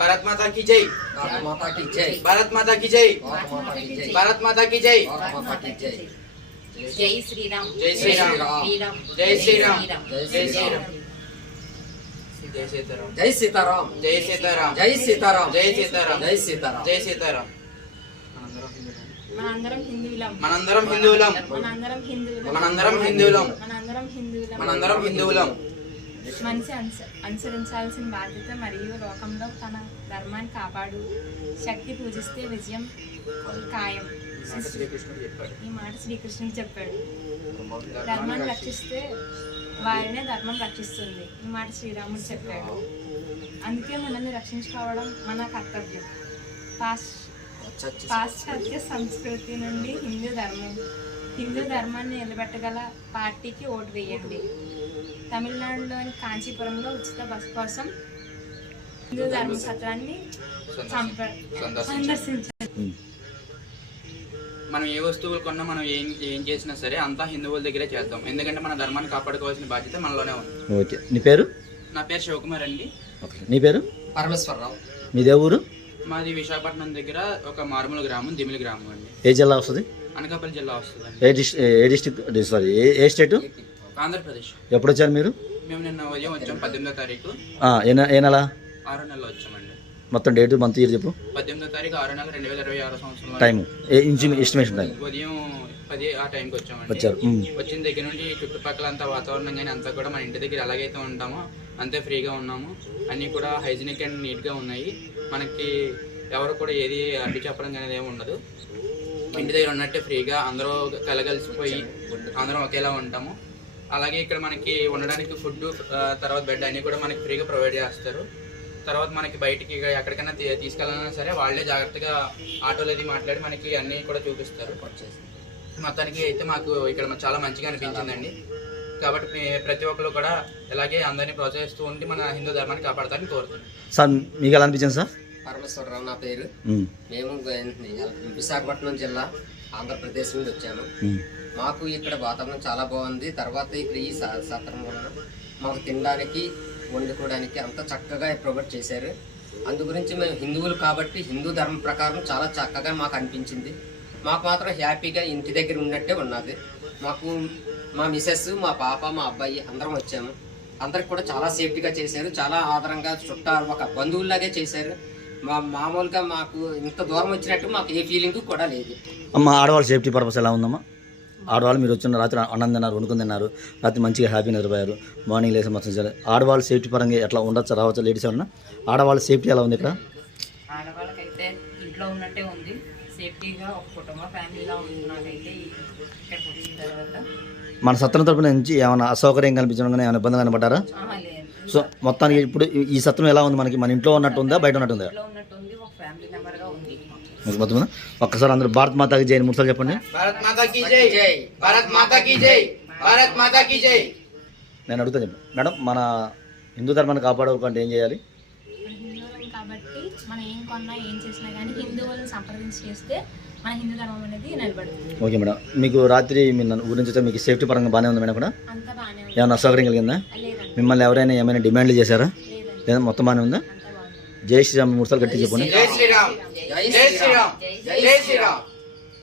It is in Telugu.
भारत माता की जय। भारत माता की जय। भारत माता की जय। भारत माता की जय। जय श्री राम। जय श्री राम। जय श्री राम। जय श्री राम। जय सीताराम। जय सीताराम। जय सीताराम। जय सीताराम। जय सीताराम। जय सीताराम। जय सीताराम। మనందరం హిందువులం. మనందరం హిందువులం. మనందరం హిందువులం. మనందరం హిందువులం. మనందరం హిందువులం. మనందరం హిందువులం. మనిషి అనుసరించాల్సిన బాధ్యత మరియు లోకంలో తన ధర్మాన్ని కాపాడు శక్తి పూజిస్తే విజయం ఖాయం. శ్రీకృష్ణుడు చెప్పాడు. ఈ మాట శ్రీకృష్ణుడు చెప్పాడు. ధర్మాన్ని రక్షిస్తే వారినే ధర్మం రక్షిస్తుంది. ఈ మాట శ్రీరాముడు చెప్పాడు. అందుకే మనల్ని రక్షించుకోవడం మన కర్తవ్యం. పాశ్చాత్య సంస్కృతి నుండి హిందూ ధర్మాన్ని నిలబెట్టగల పార్టీకి ఓటు వేయండి. తమిళనాడులోని కాంచీపురంలో ఉచిత బస్సు కోసం హిందూ ధర్మసత్రాన్ని సందర్శించండి. మనం ఏ వస్తువులు కొన్నా మనం ఏం చేసినా సరే అంతా హిందువుల దగ్గరే చేద్దాం. ఎందుకంటే మన ధర్మాన్ని కాపాడుకోవాల్సిన బాధ్యత మనలోనే ఉంది. ఓకే, నీ పేరు? నా పేరు శివకుమార్ అండి. నీ పేరు? పరమేశ్వరరావు. మీదే ఊరు? మాది విశాఖపట్నం దగ్గర ఒక మారుమూల గ్రామం, దిమిలి గ్రామం అండి. ఏ జిల్లా వస్తుంది? అనకాపల్లి జిల్లా వస్తుంది. ఏ డిస్ట్రిక్ట్, సారీ ఏ స్టేట్? ఆంధ్రప్రదేశ్. ఎప్పుడు వచ్చారు మీరు? మేము నిన్న ఉదయం వచ్చాం, 18వ తారీఖు. ఏ నెల? 6వ నెలలో వచ్చామండి. మొత్తం డేట్ మంత్ ఇయర్ చెప్పు. 18వ తారీఖు 6వ నెల 2026 సంవత్సరంలో. Time estimation time? ఉదయం 10 ఆ టైంకి వచ్చామండి. వచ్చారు. వచ్చిన దగ్గర నుండి చుట్టుపక్కల అంతా వాతావరణం కానీ అంతా కూడా మన ఇంటి దగ్గర ఎలాగైతే ఉంటామో అంతే ఫ్రీగా ఉన్నాము. అన్నీ కూడా హైజీనిక్ అండ్ నీట్గా ఉన్నాయి. మనకి ఎవరు కూడా ఏది అడ్డు చెప్పడం అనేది ఏమి ఉండదు. ఇంటి దగ్గర ఉన్నట్టే ఫ్రీగా అందరూ కలగలిసిపోయి అందరం ఒకేలా ఉంటాము. అలాగే ఇక్కడ మనకి ఉండడానికి ఫుడ్, తర్వాత బెడ్ అన్నీ కూడా మనకి ఫ్రీగా ప్రొవైడ్ చేస్తారు. తర్వాత మనకి బయటికి ఎక్కడికైనా తీసుకెళ్ళాలన్నా సరే వాళ్ళే జాగ్రత్తగా ఆటోలు అది మాట్లాడి మనకి అన్నీ కూడా చూపిస్తారు. మొత్తానికి అయితే మాకు ఇక్కడ చాలా మంచిగా అనిపించిందండి. కాబట్టి ప్రతి ఒక్కరు కూడా ఇలాగే అందరినీ ప్రోత్సహిస్తూ ఉండి మన హిందూ ధర్మాన్ని కాపాడతారని కోరుతున్నాను. సార్ మీకు ఎలా అనిపించింది సార్? పరమేశ్వరరావు నా పేరు. మేము విశాఖపట్నం జిల్లా, ఆంధ్రప్రదేశ్ నుండి వచ్చాము. మాకు ఇక్కడ వాతావరణం చాలా బాగుంది. తర్వాత ఇక్కడ ఈ సత్రం వలన మాకు తినడానికి, వండుకోవడానికి అంత చక్కగా ప్రొవైడ్ చేశారు. అందు గురించి మేము హిందువులు కాబట్టి హిందూ ధర్మం ప్రకారం చాలా చక్కగా మాకు అనిపించింది. మాకు మాత్రం హ్యాపీగా ఇంటి దగ్గర ఉన్నట్టే ఉన్నది. మాకు మా మిసెస్, మా పాప, మా అబ్బాయి అందరం వచ్చాము. అందరికి కూడా చాలా సేఫ్టీగా చేశారు. చాలా ఆదరంగా చుట్టాలు ఒక బంధువుల్లాగే చేశారు. మామూలుగా మాకు ఇంత దూరం వచ్చినట్టు మాకు ఏ ఫీలింగ్ కూడా లేదు. అమ్మ, ఆడవాళ్ళ సేఫ్టీ పర్పస్ ఎలా ఉందమ్మా? ఆడవాళ్ళు మీరు వచ్చిన రాత్రి అన్నం తిన్నారు, వండుకుని తిన్నారు, రాత్రి మంచిగా హ్యాపీ నిద్రపోయారు, మార్నింగ్ లేసి మొత్తం చేయాలి. ఆడవాళ్ళ సేఫ్టీ పరంగా ఎట్లా ఉండొచ్చు, రావచ్చు? లేడీస్ ఏమన్నా ఆడవాళ్ళ సేఫ్టీ ఎలా ఉంది ఇక్కడ? ఆడవాళ్ళకైతే ఇంట్లో ఉన్నట్టే ఉంది. సేఫ్టీగా ఒక కుటుంబ ఫ్యామిలీలా ఉన్నదైతే ఇక్కడికి వచ్చిన తర్వాత మన సత్రం తరపున నుంచి ఏమైనా అసౌకర్యం కనిపించడం కానీ ఏమైనా ఇబ్బంది కనబడ్డారా? సో మొత్తానికి ఇప్పుడు ఈ సత్రం ఎలా ఉంది? మనకి మన ఇంట్లో ఉన్నట్టు ఉందా, బయట ఉన్నట్టు ఉందా? ఒక ఫ్యామిలీ మెంబర్గా ఉంది. మొత్తం ఒక్కసారి అందరూ భారత్ మాతాకి జై 3 సార్లు చెప్పండి. భారత్ మాతాకి జై. భారత్ మాతాకి జై. భారత్ మాతాకి జై. నేను అడుగుతాను చెప్పండి మేడం, మన హిందూ ధర్మాన్ని కాపాడుకోవాలంటే ఏం చేయాలి? హిందువులం కాబట్టి మనం ఏం కొన్నా ఏం చేసినా కానీ హిందువులను సంప్రదించి చేస్తే మన హిందూ ధర్మం అనేది నిలబడుతుంది. ఓకే మేడం, మీకు రాత్రి మీరు గురించి మీకు సేఫ్టీ పరంగా బాగానే ఉంది మేడం? కూడా అంతా బాగానే ఉంది. ఏమైనా అసౌకర్యం కలిగిందా? లేదండి. మిమ్మల్ని ఎవరైనా ఏమైనా డిమాండ్లు చేశారా? లేదండి. లేదా మొత్తం బాగానే ఉందా? అంతా బాగుంది. జై శ్రీరామ్ 3 సార్లు గట్టి చెప్పండి. జై శ్రీరామ్. జై శ్రీరామ్. జై శ్రీరామ్.